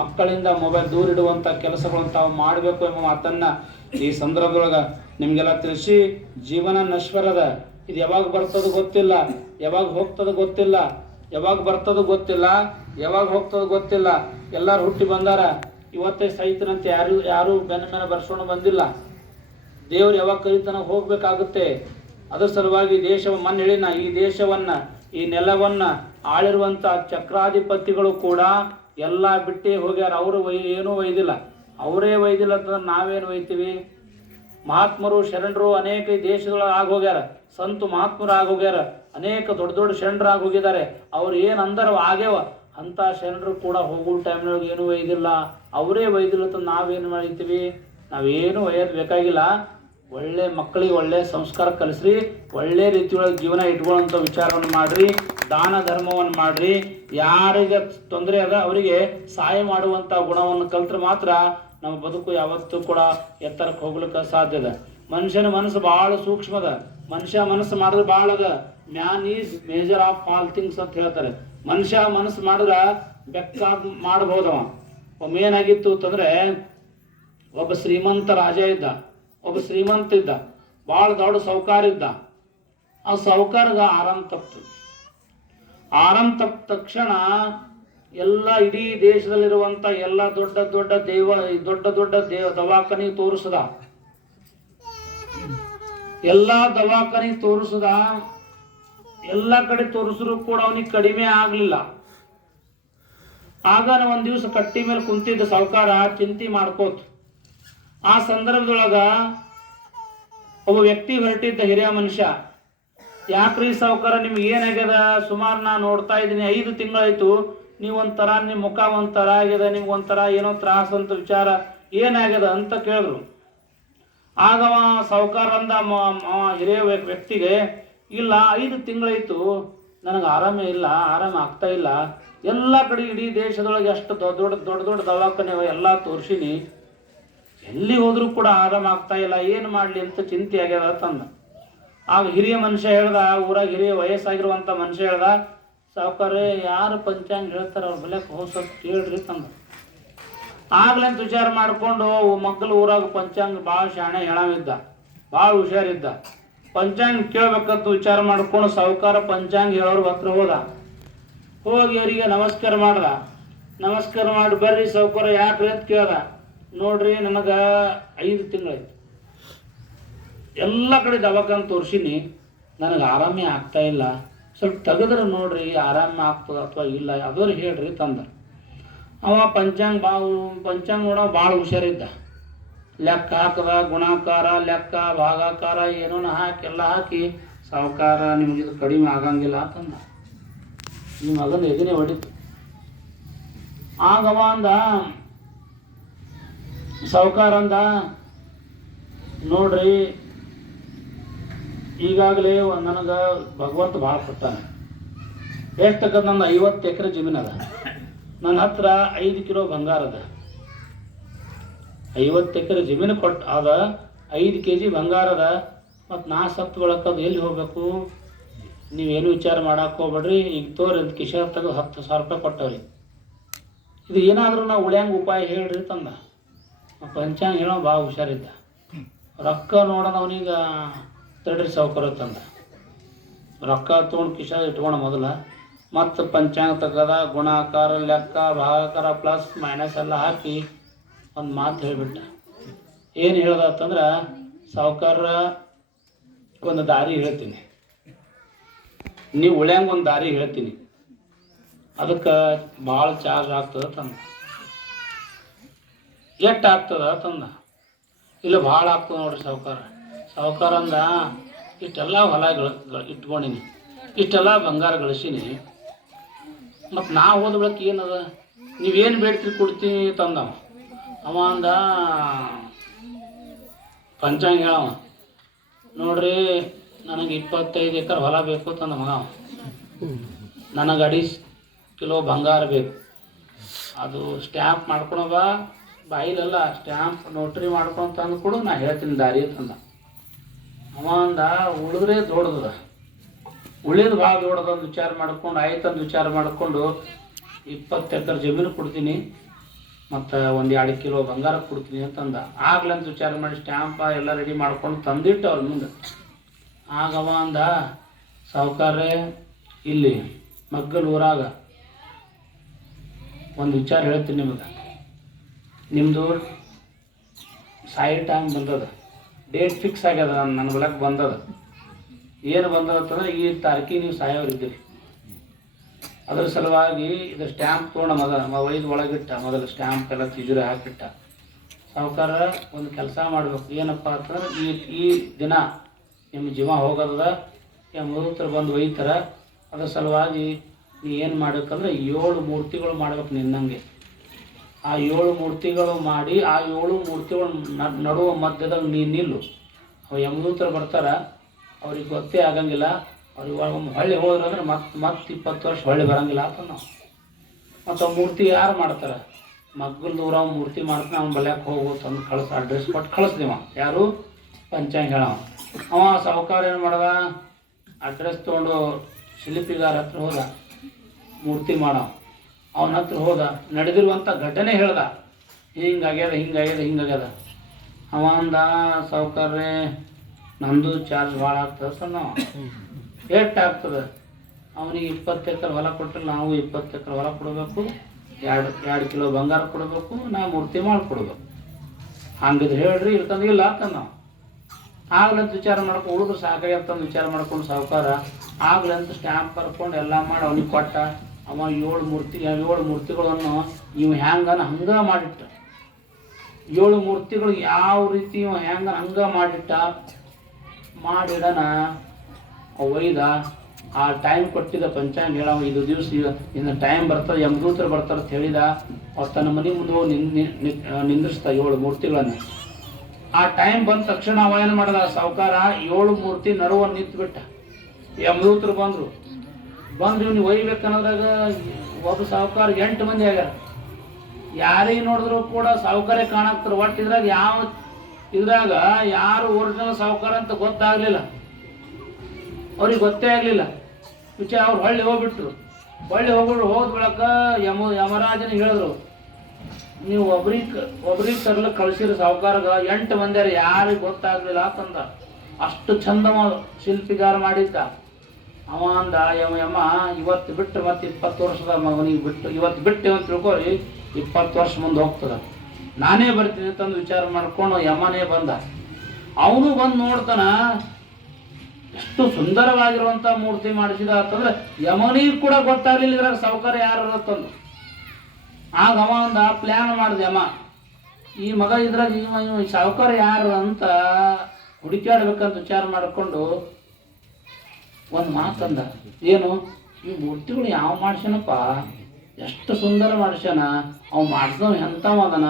ಮಕ್ಕಳಿಂದ ಮೊಬೈಲ್ ದೂರ ಇಡುವಂಥ ಕೆಲಸಗಳನ್ನು ತಾವು ಮಾಡಬೇಕು ಎಂಬ ಮಾತನ್ನ ಈ ಸಂದರ್ಭದೊಳಗೆ ನಿಮಗೆಲ್ಲ ತಿಳಿಸಿ, ಜೀವನ ನಶ್ವರದ. ಇದು ಯಾವಾಗ ಬರ್ತದ ಗೊತ್ತಿಲ್ಲ, ಯಾವಾಗ ಹೋಗ್ತದ ಗೊತ್ತಿಲ್ಲ. ಯಾವಾಗ ಬರ್ತದ ಗೊತ್ತಿಲ್ಲ, ಯಾವಾಗ ಹೋಗ್ತದ ಗೊತ್ತಿಲ್ಲ. ಎಲ್ಲರೂ ಹುಟ್ಟಿ ಬಂದಾರ. ಇವತ್ತೇ ಸಹಿತನಂತೆ ಯಾರು ಯಾರು ಬೆನ್ನ ಮೇಲೆ ಬರ್ಸ್ಕೊಂಡು ಬಂದಿಲ್ಲ. ದೇವ್ರು ಯಾವಾಗ ಕರಿತನ ಹೋಗ್ಬೇಕಾಗುತ್ತೆ. ಅದರ ಸಲುವಾಗಿ ದೇಶ ಹೇಳಿನ ಈ ದೇಶವನ್ನ, ಈ ನೆಲವನ್ನ ಆಳಿರುವಂತ ಚಕ್ರಾಧಿಪತಿಗಳು ಕೂಡ ಎಲ್ಲ ಬಿಟ್ಟೇ ಹೋಗ್ಯಾರ. ಅವರು ಒಯ್ ಏನೂ ಒಯ್ದಿಲ್ಲ. ಅವರೇ ಒಯ್ದಿಲ್ಲ ಅಂತಂದ್ರೆ ನಾವೇನು ಒಯ್ತೀವಿ? ಮಹಾತ್ಮರು, ಶರಣರು ಅನೇಕ ದೇಶಗಳ ಆಗೋಗ್ಯಾರ. ಸಂತು ಮಹಾತ್ಮರು ಆಗೋಗ್ಯಾರ. ಅನೇಕ ದೊಡ್ಡ ದೊಡ್ಡ ಶರಣರಾಗಿ ಹೋಗಿದ್ದಾರೆ. ಅವ್ರು ಏನು ಅಂದರು ಆಗ್ಯಾವ. ಅಂಥ ಶರಣರು ಕೂಡ ಹೋಗೋ ಟೈಮ್ನೊಳಗೆ ಏನೂ ಒಯ್ದಿಲ್ಲ. ಅವರೇ ಒಯ್ದಿಲ್ಲ ಅಂತ ನಾವೇನು ಮಾಡಿರ್ತೀವಿ? ನಾವೇನು ಒಯ್ಯೋದು ಬೇಕಾಗಿಲ್ಲ. ಒಳ್ಳೆ ಮಕ್ಕಳಿಗೆ ಒಳ್ಳೆ ಸಂಸ್ಕಾರ ಕಲಿಸ್ರಿ. ಒಳ್ಳೆ ರೀತಿಯೊಳಗೆ ಜೀವನ ಇಟ್ಕೊಳ್ಳೋಂಥ ವಿಚಾರವನ್ನು ಮಾಡಿರಿ. ದಾನ ಧರ್ಮವನ್ನು ಮಾಡಿರಿ. ಯಾರಿಗೆ ತೊಂದರೆ ಅದ ಅವರಿಗೆ ಸಹಾಯ ಮಾಡುವಂಥ ಗುಣವನ್ನು ಕಲ್ತ್ರೆ ಮಾತ್ರ ನಮ್ಮ ಬದುಕು ಯಾವತ್ತೂ ಕೂಡ ಎತ್ತರಕ್ಕೆ ಹೋಗ್ಲಿಕ್ಕೆ ಸಾಧ್ಯದ ಮನುಷ್ಯನ ಮನಸ್ಸು ಭಾಳ ಸೂಕ್ಷ್ಮದ ಮನುಷ್ಯ ಮನಸ್ಸು ಮಾಡಿದ್ರೆ ಭಾಳ ಅದ. Man is major of all things ಅಂತ ಹೇಳ್ತಾರೆ. ಮನುಷ್ಯ ಮನಸ್ಸು ಮಾಡಿದ್ರೆ ಬೆಕ್ಕಾದ ಮಾಡಬಹುದು ಒಮ್ಮೆ ಏನಾಗಿತ್ತು ಅಂತಂದ್ರೆ ಒಬ್ಬ ಶ್ರೀಮಂತ ರಾಜ ಇದ್ದ, ಒಬ್ಬ ಶ್ರೀಮಂತ ಇದ್ದ ಭಾಳ ದೊಡ್ಡ ಸೌಕಾರ ಇದ್ದ. ಆ ಸೌಕಾರಗ ಆರಾಮ್ ತಪ್ತು. ಆರಾಮ್ ತಪ್ಪ ತಕ್ಷಣ ಎಲ್ಲ ಇಡೀ ದೇಶದಲ್ಲಿರುವಂಥ ಎಲ್ಲ ದೊಡ್ಡ ದೊಡ್ಡ ದೇವ, ದೊಡ್ಡ ದೊಡ್ಡ ದೇವ ದವಾಖಾನೆ ತೋರಿಸದ. ಎಲ್ಲ ದವಾಖಾನೆ ತೋರಿಸದ. ಎಲ್ಲ ಕಡೆ ತೋರಿಸಿದ್ರು ಕೂಡ ಅವನಿಗೆ ಕಡಿಮೆ ಆಗ್ಲಿಲ್ಲ. ಆಗ ನಾ ಒಂದ್ ದಿವಸ ಕಟ್ಟಿ ಮೇಲೆ ಕುಂತಿದ್ದ ಸಾವುಕಾರ ಚಿಂತೆ ಮಾಡ್ಕೋತ. ಆ ಸಂದರ್ಭದೊಳಗ ಒಬ್ಬ ವ್ಯಕ್ತಿ ಹೊರಟಿದ್ದ ಹಿರಿಯ ಮನುಷ್ಯ, ಯಾಕ್ರಿ ಸಾವುಕಾರ, ನಿಮ್ಗೆ ಏನಾಗ್ಯದ ಸುಮಾರು ನಾ ನೋಡ್ತಾ ಇದ್ದೀನಿ, ಐದು ತಿಂಗಳಾಯ್ತು, ನೀವು ಒಂಥರ ನಿಮ್ಮ ಮುಖ ಒಂಥರ ಆಗ್ಯದ, ನಿಮ್ಗೆ ಒಂಥರ ಏನೋ ತ್ರಾಸ ಅಂತ ವಿಚಾರ ಏನಾಗ್ಯದ ಅಂತ ಕೇಳಿದ್ರು ಆಗವ ಸಾವುಕಾರ ಅಂದ ಹಿರಿಯ ವ್ಯ- ವ್ಯಕ್ತಿಗೆ ಇಲ್ಲ, ಐದು ತಿಂಗಳಾಯ್ತು. ನನಗೆ ಆರಾಮ ಇಲ್ಲ, ಆರಾಮ ಆಗ್ತಾ ಇಲ್ಲ. ಎಲ್ಲ ಕಡೆ ಇಡೀ ದೇಶದೊಳಗೆ ಎಷ್ಟು ದೊಡ್ಡ ದೊಡ್ಡ ದೊಡ್ಡ ದೊಡ್ಡ ದವಾಖಾನೆ ಎಲ್ಲ ತೋರಿಸಿನಿ. ಎಲ್ಲಿ ಹೋದರೂ ಕೂಡ ಆರಾಮ ಆಗ್ತಾ ಇಲ್ಲ, ಏನು ಮಾಡಲಿ ಅಂತ ಚಿಂತೆ ಆಗ್ಯದ ತಂದ. ಆಗ ಹಿರಿಯ ಮನುಷ್ಯ ಹೇಳ್ದ, ಊರಾಗ ಹಿರಿಯ ವಯಸ್ಸಾಗಿರುವಂಥ ಮನುಷ್ಯ ಹೇಳ್ದ ಸಾವುಕಾರ ಯಾರು ಪಂಚಾಂಗ ಹೇಳ್ತಾರೆ ಅವ್ರ ಬೆಲೆ ಹೋಗ್ಸೋದು ಕೇಳ್ರಿ ತಂದ. ಆಗ್ಲೇ ಅಂತ ವಿಚಾರ ಮಾಡಿಕೊಂಡು ಮಕ್ಕಳು ಊರಾಗ ಪಂಚಾಂಗ ಭಾಳ ಶಾಣೆ ಹೇಳಾವಿದ್ದ ಭಾಳ ಹುಷಾರಿದ್ದ. ಪಂಚಾಂಗ ಕೇಳ್ಬೇಕಂತ ವಿಚಾರ ಮಾಡ್ಕೊಂಡು ಸಾವುಕಾರ ಪಂಚಾಂಗ ಹೇಳೋರು ಹತ್ರ ಹೋದ. ಹೋಗಿ ಅವರಿಗೆ ನಮಸ್ಕಾರ ಮಾಡ್ದ. ನಮಸ್ಕಾರ ಮಾಡಿ ಬರ್ರಿ ಸಾವುಕಾರ ಯಾಕ್ರಿ ಅಂತ ಕೇಳ್ದ. ನೋಡ್ರಿ ನನಗೆ ಐದು ತಿಂಗಳಾಯ್ತು. ಎಲ್ಲ ಕಡೆ ದವಾಖಾನೆ ತೋರಿಸಿನಿ. ನನಗೆ ಆರಾಮೇ ಆಗ್ತಾ ಇಲ್ಲ. ಸ್ವಲ್ಪ ತೆಗೆದ್ರೆ ನೋಡ್ರಿ ಆರಾಮ ಆಗ್ತದ ಅಥವಾ ಇಲ್ಲ ಅದವ್ರು ಹೇಳ್ರಿ ತಂದ. ಅವ ಪಂಚಾಂಗ ಬಾ ಪಂಚಾಂಗ ನೋಡ ಭಾಳ ಹುಷಾರಿದ್ದ. ಲೆಕ್ಕ ಹಾಕದ ಗುಣಾಕಾರ, ಲೆಕ್ಕ, ಭಾಗಾಕಾರ ಏನೋನ ಹಾಕಿ, ಎಲ್ಲ ಹಾಕಿ ಸಾವುಕಾರ ನಿಮ್ಗೆ ಇದು ಕಡಿಮೆ ಆಗಂಗಿಲ್ಲ ಅಂತಂದ. ನಿಮ್ಮ ಮಗನ ಎದನೆ ಹೊಡಿತು. ಆಗವ ಅಂದ, ಸಾವುಕಾರ ಅಂದ, ನೋಡ್ರಿ, ಈಗಾಗಲೇ ನನಗೆ ಭಗವಂತ ಭಾಳ ಕೊಟ್ಟಾನೆ. ಎಷ್ಟು ನನ್ನ ಐವತ್ತು ಎಕರೆ ಜಮೀನು ಅದ ನನ್ನ ಹತ್ರ ಐದು ಕಿಲೋ ಬಂಗಾರ ಅದ. ಐವತ್ತು ಎಕರೆ ಜಮೀನು ಕೊಟ್ಟು ಅದ ಐದು ಕೆ ಜಿ ಬಂಗಾರ ಅದ ಮತ್ತು ನಾ ಸತ್ತು ಬಳಕದು ಎಲ್ಲಿ ಹೋಗಬೇಕು? ನೀವೇನು ವಿಚಾರ ಮಾಡಕ್ಕೆ ಹೋಗ್ಬೇಡ್ರಿ, ಈಗ ತೋರಿ ಅಂತ ಕಿಶೋರ್ ತೆಗೆದು ಹತ್ತು ಸಾವಿರ ರೂಪಾಯಿ ಕೊಟ್ಟವ್ರಿ. ಇದು ಏನಾದರೂ ನಾವು ಉಳ್ಯಾಂಗ ಉಪಾಯ ಹೇಳ್ರಿ ತಂದ. ಪಂಚಾಂಗ ಹೇಳೋ ಭಾಳ ಹುಷಾರಿದ್ದ. ರೊಕ್ಕ ನೋಡೋಣ ಅವನೀಗ ತಡ್ರಿ ಸೌಕರ್ಯ ತಂದ. ರೊಕ್ಕ ತೊಗೊಂಡು ಕಿಶ ಇಟ್ಕೊಂಡ ಮೊದಲು. ಮತ್ತು ಪಂಚಾಂಗ ತೆಗದ, ಗುಣಾಕಾರ, ಲೆಕ್ಕ, ಭಾಗಾಕಾರ ಪ್ಲಸ್ ಮೈನಸ್ ಎಲ್ಲ ಹಾಕಿ ಒಂದು ಮಾತು ಹೇಳಿಬಿಟ್ಟ. ಏನು ಹೇಳ್ದತ್ತಂದ್ರೆ ಸಾವುಕಾರ ಒಂದು ದಾರಿ ಹೇಳ್ತೀನಿ. ನೀವು ಉಳ್ಯಂಗೆ ಒಂದು ದಾರಿ ಹೇಳ್ತೀನಿ. ಅದಕ್ಕೆ ಭಾಳ ಚಾರ್ಜ್ ಆಗ್ತದ ತಂದ ಎಷ್ಟು ಆಗ್ತದ ತಂದ ಇಲ್ಲ ಭಾಳ ಆಗ್ತದೆ ನೋಡ್ರಿ ಸಾವುಕಾರ ಸಾವುಕಾರ ಅಂದ ಇಷ್ಟೆಲ್ಲ ಹೊಲ ಇಟ್ಕೊಂಡಿನಿ. ಇಷ್ಟೆಲ್ಲ ಬಂಗಾರ ಗಳಿಸೀನಿ. ಮತ್ತು ನಾ ಹೋದ ಬಳಿಕ ಏನದ? ನೀವೇನು ಬೇಡ್ತೀರಿ ಕೊಡ್ತೀನಿ ತಂದವ. ಅವ ಪಂಚಾಂಗ ಹೇಳವ ನೋಡ್ರಿ, ನನಗೆ ಇಪ್ಪತ್ತೈದು ಎಕರೆ ಹೊಲ ಬೇಕು ತಂದ ಮಗ. ನನಗೆ ಅಡಿ ಕಿಲೋ ಬಂಗಾರ ಬೇಕು. ಅದು ಸ್ಟ್ಯಾಂಪ್ ಮಾಡ್ಕೊಳವ ಬಾಯಿಲೆಲ್ಲ ಸ್ಟ್ಯಾಂಪ್ ನೋಟ್ರಿ ಮಾಡ್ಕೊಂಡು ತಂದು ಕೊಡು, ನಾ ಹೇಳ್ತೀನಿ ದಾರಿ ತಂದ ಅವ ಅಂದ, ಉಳಿದ್ರೆ ದೊಡ್ಡದ. ಉಳಿದು ಭಾಳ ದೊಡ್ಡದಂದು ವಿಚಾರ ಮಾಡ್ಕೊಂಡು ಆಯ್ತಂದು ವಿಚಾರ ಮಾಡಿಕೊಂಡು ಇಪ್ಪತ್ತು ಎಕರೆ ಜಮೀನು ಕೊಡ್ತೀನಿ. ಮತ್ತು ಒಂದು ಎರಡು ಕಿಲೋ ಬಂಗಾರ ಕೊಡ್ತೀನಿ ಅಂತಂದ. ಆಗ್ಲಂತ ವಿಚಾರ ಮಾಡಿ ಸ್ಟ್ಯಾಂಪ ಎಲ್ಲ ರೆಡಿ ಮಾಡ್ಕೊಂಡು ತಂದಿಟ್ಟು ಅವ್ರ ಮುಂದೆ. ಆಗವ ಅಂದ ಸಾವುಕಾರೇ ಇಲ್ಲಿ ಮಗ್ಗಲ್ ಊರಾಗ ಒಂದು ವಿಚಾರ ಹೇಳ್ತೀನಿ ನಿಮಗೆ. ನಿಮ್ಮದು ಸಾಯಿ ಟೈಮ್ ಬಂದದ. ಡೇಟ್ ಫಿಕ್ಸ್ ಆಗ್ಯದ ನನ್ನ ನನ್ನ ಬಂದದ. ಏನು ಬಂದದ ಅಂತಂದ್ರೆ ಈ ತಾರೀಕಿಗೆ ನೀವು ಸಾಯೋರಿದ್ದೀರಿ. ಅದ್ರ ಸಲುವಾಗಿ ಇದು ಸ್ಟ್ಯಾಂಪ್ ತೊಗೊಂಡ ಮೊದಲ ನಮ್ಮ ಒಯ್ದು ಒಳಗಿಟ್ಟ, ಮೊದಲು ಸ್ಟ್ಯಾಂಪ್ ಎಲ್ಲ ತಿಜುರಿ ಹಾಕಿಟ್ಟ. ಸಾವುಕಾರ ಒಂದು ಕೆಲಸ ಮಾಡಬೇಕು. ಏನಪ್ಪ ಅಂತಂದ್ರೆ ಈ ಈ ದಿನ ನಿಮ್ಮ ಜೀವ ಹೋಗೋದದ ಮುದುಕರು ಬಂದು ಒಯ್ತಾರ. ಅದ್ರ ಸಲುವಾಗಿ ನೀ ಏನು ಮಾಡ್ಬೇಕಂದ್ರೆ ಏಳು ಮೂರ್ತಿಗಳು ಮಾಡ್ಬೇಕು ನಿನ್ನಂಗೆ. ಆ ಏಳು ಮೂರ್ತಿಗಳು ಮಾಡಿ, ಆ ಏಳು ಮೂರ್ತಿಗಳು ನಡುವ ಮಧ್ಯದಾಗ ನೀನು ನಿಲ್ಲು. ಅವು ಯಮದೂತ್ರ ಬರ್ತಾರ, ಅವ್ರಿಗೆ ಗೊತ್ತೇ ಆಗಂಗಿಲ್ಲ. ಒಮ್ಮೆ ಹೊಳ್ಳಿ ಹೋದ್ರೆ ಅಂದ್ರೆ ಮತ್ತೆ ಮತ್ತೆ ಇಪ್ಪತ್ತು ವರ್ಷ ಹೊಳ್ಳಿ ಬರಂಗಿಲ್ಲ ಅಂತ ನಾವು. ಮತ್ತು ಮೂರ್ತಿ ಯಾರು ಮಾಡ್ತಾರೆ? ಮಗ್ಗಲ್ ದೂರ ಮೂರ್ತಿ ಮಾಡ್ತಾನೆ, ಅವ್ನು ಬಲ್ಯಾಕೆ ಹೋಗು, ತಂದು ಕಳಿಸ್, ಅಡ್ರೆಸ್ ಕೊಟ್ಟು ಕಳಿಸ್ದೀವ ಯಾರು? ಪಂಚಾಂಗ ಹೇಳವ ಅವ ಸಾಹುಕಾರ ಏನು ಮಾಡ್ದ? ಅಡ್ರೆಸ್ ತೊಗೊಂಡು ಶಿಲ್ಪಿಗಾರ ಹತ್ರ ಹೋದ, ಮೂರ್ತಿ ಮಾಡವ ಅವನ ಹತ್ರ ಹೋದ ನಡೆದಿರುವಂಥ ಘಟನೆ ಹೇಳ್ದ. ಹಿಂಗಾಗ್ಯದ ಹಿಂಗಾಗ್ಯದ ಹಿಂಗಾಗ್ಯದ. ಅವಂದ ಅಂದ, ಸಾಹುಕಾರ್ರೆ, ನಂದು ಚಾರ್ಜ್ ಭಾಳ ಆಗ್ತದ ಎಷ್ಟು ಆಗ್ತದೆ. ಅವನಿಗೆ ಇಪ್ಪತ್ತು ಎಕರೆ ಹೊಲ ಕೊಟ್ಟರೆ ನಾವು ಇಪ್ಪತ್ತು ಎಕರೆ ಹೊಲ ಕೊಡಬೇಕು. ಎರಡು ಎರಡು ಕಿಲೋ ಬಂಗಾರ ಕೊಡಬೇಕು. ನಾ ಮೂರ್ತಿ ಮಾಡಿಕೊಡ್ಬೇಕು ಹಂಗಿದ್ರೆ ಹೇಳ್ರಿ ಇಲ್ಲ ಅಂತ ನಾವು ಆಗ್ಲಂತ ವಿಚಾರ ಮಾಡ್ಕೊಂಡು ಉಳಿದ್ರು ಸಾಕಾಗ್ಯಂತಂದು ವಿಚಾರ ಮಾಡ್ಕೊಂಡು ಸಾವುಕಾರ. ಆಗ್ಲಂತ ಸ್ಟ್ಯಾಂಪ್ ಬರ್ಕೊಂಡು ಎಲ್ಲ ಮಾಡಿ ಅವನಿಗೆ ಕೊಟ್ಟ. ಅವ ಏಳು ಮೂರ್ತಿ, ಏಳು ಮೂರ್ತಿಗಳನ್ನು ಇವ ಹ್ಯಾಂಗನ ಹಂಗೆ ಮಾಡಿಟ್ಟ. ಏಳು ಮೂರ್ತಿಗಳು ಯಾವ ರೀತಿ ಇವ ಹ್ಯಾಂಗ ಹಂಗೆ ಮಾಡಿಟ್ಟ. ಮಾಡಿಡನ ಒಯ್ದ, ಆ ಟೈಮ್ ಕೊಟ್ಟಿದ್ದ ಪಂಚಾಂಗ ಹೇಳವ, ಇದು ದಿವಸ ಇನ್ನು ಟೈಮ್ ಬರ್ತದೆ ಯಮದೂತರು ಬರ್ತಾರೆ ಅಂತ ಹೇಳಿದ, ಅವ್ರು ತನ್ನ ಮನೆ ಮುಂದೆ ನಿಂದ್ರಿಸ್ತಾ ಏಳು ಮೂರ್ತಿಗಳನ್ನು. ಆ ಟೈಮ್ ಬಂದ ತಕ್ಷಣ ಅವ ಏನು ಮಾಡಿದ, ಸಾವುಕಾರ, ಏಳು ಮೂರ್ತಿ ನರವ ನಿಂತು ಬಿಟ್ಟ ಯಮದೂತರು ಬಂದ್ರು. ಬಂದು ಇವ್ನಿಗೆ ಒಯ್ಬೇಕನ್ನೋದ್ರಾಗ ಒಬ್ಬ ಸಾವುಕಾರ ಎಂಟು ಮಂದಿ ಆಗ್ಯಾರ. ಯಾರಿಗೆ ನೋಡಿದ್ರು ಕೂಡ ಸಾವುಕಾರೇ ಕಾಣಾಕ್ತಾರೆ ಒಟ್ಟು ಇದ್ರಾಗ ಯಾವ, ಇದ್ರಾಗ ಯಾರು ಒರಿಜಿನಲ್ ಸಾವುಕಾರ ಅಂತ ಗೊತ್ತಾಗ್ಲಿಲ್ಲ. ಅವ್ರಿಗೆ ಗೊತ್ತೇ ಆಗಲಿಲ್ಲ. ವಿಚಾರ ಅವ್ರು ಹೊಳ್ಳಿ ಹೋಗ್ಬಿಟ್ರು. ಹೊಳ್ಳಿ ಹೋಗ್ಬಿಟ್ಟು ಹೋದ ಬಳಕ ಯಮ, ಯಮರಾಜನ ಹೇಳಿದ್ರು, ನೀವು ಒಬ್ರಿಗೆ ಒಬ್ರಿಗೆ ತರಲು ಕಳ್ಸಿರೋ ಸಾವುಕಾರಗ ಎಂಟು ಮಂದಿಯಾರ ಯಾರಿಗೆ ಗೊತ್ತಾಗ್ಲಿಲ್ಲ ಅಂತಂದ. ಅಷ್ಟು ಚಂದ ಶಿಲ್ಪಿಗಾರ ಮಾಡಿದ್ದ. ಅವ ಅಂದ, ಯಮ ಯಮ, ಇವತ್ತು ಬಿಟ್ಟು ಮತ್ತೆ ಇಪ್ಪತ್ತು ವರ್ಷದ ಮಗನಿಗೆ ಬಿಟ್ಟು, ಇವತ್ತು ಬಿಟ್ಟು ಅಂತ ತಿಳ್ಕೊರಿ, ಇಪ್ಪತ್ತು ವರ್ಷ ಮುಂದೆ ಹೋಗ್ತದ. ನಾನೇ ಬರ್ತೀನಿ ಅಂತಂದು ವಿಚಾರ ಮಾಡ್ಕೊಂಡು ಯಮನೇ ಬಂದ. ಅವನು ಬಂದು ನೋಡ್ತಾನ ಎಷ್ಟು ಸುಂದರವಾಗಿರುವಂತ ಮೂರ್ತಿ ಮಾಡಿಸಿದ ಅಂತಂದ್ರೆ ಯಮನಿಗೆ ಕೂಡ ಗೊತ್ತಾಗ್ಲಿಲ್ಲ ಇದ್ರಾಗ ಸಾವುಕಾರ ಯಾರು ತಂದು ಆಗ ಅವ ಒಂದು ಪ್ಲ್ಯಾನ್ ಮಾಡಿದ, ಯಮ, ಈ ಮಗ ಇದ್ರಾಗ ಇವ ಸಾವುಕಾರ ಯಾರು ಅಂತ ಹುಡುಕಾಡ್ಬೇಕಂತ ವಿಚಾರ ಮಾಡಿಕೊಂಡು ಒಂದು ಮಾತಂದ ಏನು, ಈ ಮೂರ್ತಿಗಳು ಯಾವ ಮಾಡ್ಸ್ಯಾನಪ್ಪ? ಎಷ್ಟು ಸುಂದರ ಮಾಡ್ಸ್ಯಾನ? ಅವ್ ಮಾಡ್ಸವ್ ಎಂಥವದನ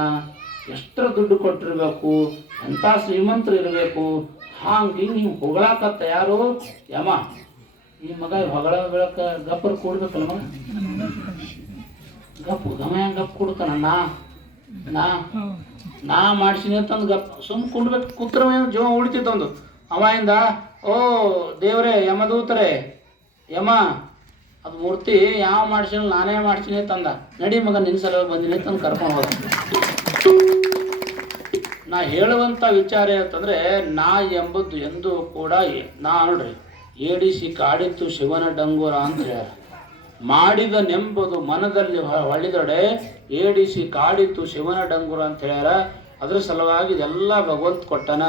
ಎಷ್ಟರ ದುಡ್ಡು ಕೊಟ್ಟಿರ್ಬೇಕು? ಎಂಥ ಶ್ರೀಮಂತರು ಇರಬೇಕು? ಹಂಗೆ ಹಿಂಗೆ ಹಿಂಗೆ ಹೊಗಳಾಕತ್ತ ಯಾರು ಯಮ. ಈ ಮಗ ಹೊಗಳ ಬೆಳಕ ಗಪ್ಪರು ಕೂಡ್ಬೇಕಲ್ಲ ಮಗ? ಗಪ್ಪು, ಗಮ ಗಪ್ ಕೊಡ್ತಾನ? ನಾ ನಾ ನಾ ಮಾಡ್ಸಿನಿ ಅಂತಂದು ಗಪ್ ಸುಮ್ ಕುಂಡ್ಬೇಕು, ಕುತ್ರ ಜೀವ ಉಳಿತಿತ್ತೊಂದು ಅವಾಯಿಂದ ಓ, ದೇವ್ರೇ, ಯಮದೂತರೇ, ಯಮ, ಅದು ಮೂರ್ತಿ, ಯಾವ ಮಾಡ್ಸಿನ ನಾನೇ ಮಾಡ್ಸಿನಿ ತಂದ ನಡಿ ಮಗ ನಿನ್ನ ಸಲ ಬಂದಿನಿ ತಂದು ಕರ್ಕೊಂಡು ಹೋದ. ನಾ ಹೇಳುವಂಥ ವಿಚಾರ ಅಂತಂದ್ರೆ ನಾ ಎಂಬುದು ಎಂದು ಕೂಡ ನಾ ನೋಡ್ರಿ ಏಡಿಸಿ ಕಾಡಿತ್ತು ಶಿವನ ಡಂಗುರ ಅಂತ ಹೇಳ ಮಾಡಿದ ನೆಂಬುದು ಮನದಲ್ಲಿ ಹೊಳಿದೊಡೆ ಏಡಿಸಿ ಕಾಡಿತ್ತು ಶಿವನ ಡಂಗುರ ಅಂತ ಹೇಳ್ಯಾರ. ಅದ್ರ ಸಲುವಾಗಿ ಇದೆಲ್ಲ ಭಗವಂತ ಕೊಟ್ಟನ.